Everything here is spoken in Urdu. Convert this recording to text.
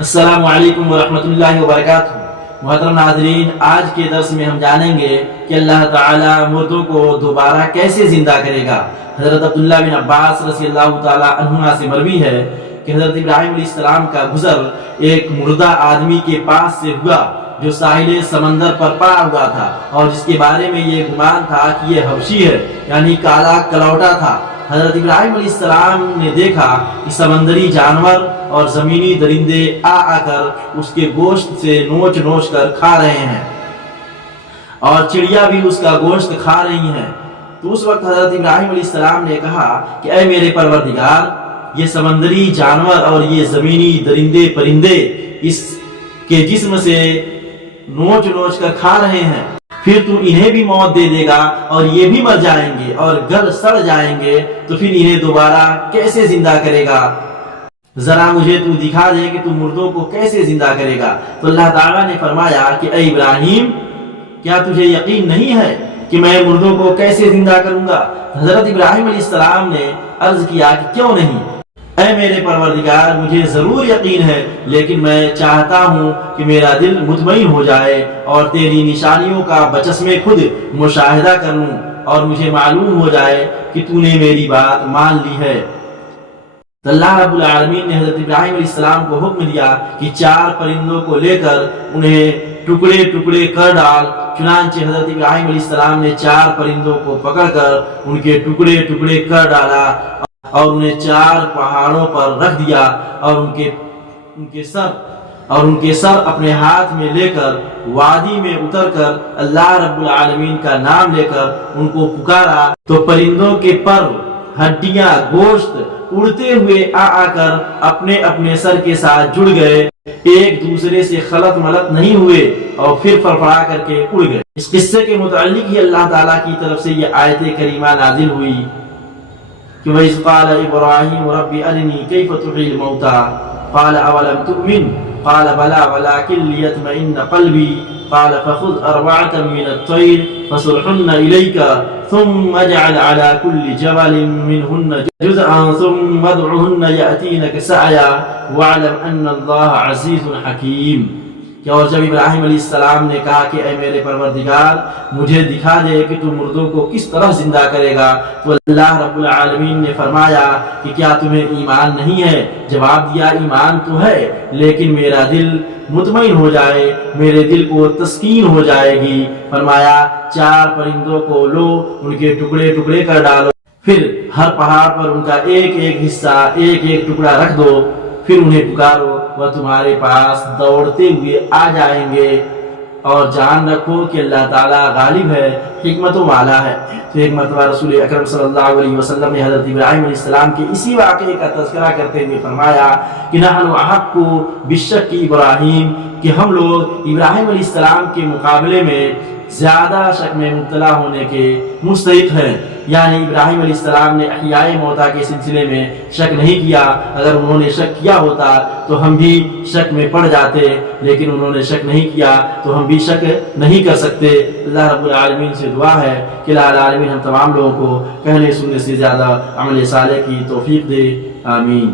السلام علیکم ورحمۃ اللہ وبرکاتہ۔ محترم ناظرین، آج کے درس میں ہم جانیں گے کہ اللہ تعالیٰ مردوں کو دوبارہ کیسے زندہ کرے گا۔ حضرت عبداللہ بن عباس رضی اللہ تعالیٰ عنہما سے مروی ہے کہ حضرت ابراہیم علیہ السلام کا گزر ایک مردہ آدمی کے پاس سے ہوا جو ساحل سمندر پر پڑا ہوا تھا، اور جس کے بارے میں یہ گمان تھا کہ یہ حبشی ہے، یعنی کالا کلوٹا تھا۔ حضرت ابراہیم علیہ السلام نے دیکھا کہ سمندری جانور اور زمینی درندے آ کر اس کے گوشت سے نوچ نوچ کر کھا رہے ہیں، اور چڑیا بھی اس کا گوشت کھا رہی ہیں۔ تو اس وقت حضرت ابراہیم علیہ السلام نے کہا کہ اے میرے پروردگار، یہ سمندری جانور اور یہ زمینی درندے پرندے اس کے جسم سے نوچ نوچ کر کھا رہے ہیں، پھر تو انہیں بھی موت دے دے گا اور یہ بھی مر جائیں گے اور گل سڑ جائیں گے، تو پھر انہیں دوبارہ کیسے زندہ کرے گا؟ ذرا مجھے تو دکھا دے کہ تو مردوں کو کیسے زندہ کرے گا۔ تو اللہ تعالیٰ نے فرمایا کہ اے ابراہیم، کیا تجھے یقین نہیں ہے کہ میں مردوں کو کیسے زندہ کروں گا؟ حضرت ابراہیم علیہ السلام نے عرض کیا کہ کیوں نہیں؟ اے میرے پروردگار، مجھے ضرور یقین ہے، لیکن میں چاہتا ہوں کہ میرا دل مطمئن ہو جائے اور تیری نشانیوں کا بچشمے خود مشاہدہ کر لوں اور مجھے معلوم ہو جائے کہ تو نے میری بات مان لی ہے۔ تو اللہ رب العالمین نے حضرت ابراہیم علیہ السلام کو حکم دیا کہ 4 پرندوں کو لے کر انہیں ٹکڑے ٹکڑے کر ڈال۔ چنانچہ حضرت ابراہیم علیہ السلام نے 4 پرندوں کو پکڑ کر ان کے ٹکڑے ٹکڑے کر ڈالا اور انہیں 4 پہاڑوں پر رکھ دیا، اور ان کے سر اپنے ہاتھ میں لے کر وادی میں اتر کر اللہ رب العالمین کا نام لے کر ان کو پکارا، تو پرندوں کے پر، ہڈیاں، گوشت اڑتے ہوئے آ کر اپنے اپنے سر کے ساتھ جڑ گئے، ایک دوسرے سے خلط ملط نہیں ہوئے اور پھر فرفڑا کر کے اڑ گئے۔ اس قصے کے متعلق ہی اللہ تعالیٰ کی طرف سے یہ آیت کریمہ نازل ہوئی کہ وَإِذْ قَالَ إِبْرَاهِيمُ رَبِّ أَرِنِي كَيْفَ تُحْيِي الْمَوْتَىٰ قَالَ أَوَلَمْ تُؤْمِنْ قَالَ بَلَىٰ وَلَٰكِن لِيَطْمَئِنَّ قَلْبِي قَالَ فَخُذْ أَرْبَعَةً مِّنَ الطَّيْرِ فَصُرْهُنَّ إِلَيْكَ ثُمَّ اجْعَلْ عَلَىٰ كُلِّ جَبَلٍ مِّنْهُنَّ جُزْءًا ثُمَّ ادْعُهُنَّ يَأْتِينَكَ سَعْيًا وَاعْلَمْ أَنَّ اللَّهَ عَزِيزٌ حَكِيمٌ۔ کہ اور جب ابراہیم علیہ السلام نے کہا کہ اے میرے پروردگار، مجھے دکھا دے کہ تو مردوں کو کس طرح زندہ کرے گا، تو اللہ رب العالمین نے فرمایا کہ کیا تمہیں ایمان نہیں ہے؟ جواب دیا ایمان تو ہے، لیکن میرا دل مطمئن ہو جائے، میرے دل کو تسکین ہو جائے گی۔ فرمایا 4 پرندوں کو لو، ان کے ٹکڑے ٹکڑے کر ڈالو، پھر ہر پہاڑ پر ان کا ایک ایک حصہ، ایک ایک ٹکڑا رکھ دو، پھر انہیں پکارو، وہ تمہارے پاس دوڑتے ہوئے آ جائیں گے، اور جان رکھو کہ اللہ تعالیٰ غالب ہے، حکمت والا ہے۔ تو ایک مرتبہ رسول اکرم صلی اللہ علیہ وسلم نے حضرت ابراہیم علیہ السلام کے اسی واقعے کا تذکرہ کرتے ہوئے فرمایا کہ نحن احق بالشک ابراہیم، کہ ہم لوگ ابراہیم علیہ السلام کے مقابلے میں زیادہ شک میں مبتلا ہونے کے مستحق ہیں۔ یعنی ابراہیم علیہ السلام نے احیاء موتا کے سلسلے میں شک نہیں کیا، اگر انہوں نے شک کیا ہوتا تو ہم بھی شک میں پڑ جاتے، لیکن انہوں نے شک نہیں کیا تو ہم بھی شک نہیں کر سکتے۔ اللہ رب العالمین سے دعا ہے کہ اللہ العالمین ہم تمام لوگوں کو کہنے سننے سے زیادہ عمل صالح کی توفیق دے، آمین۔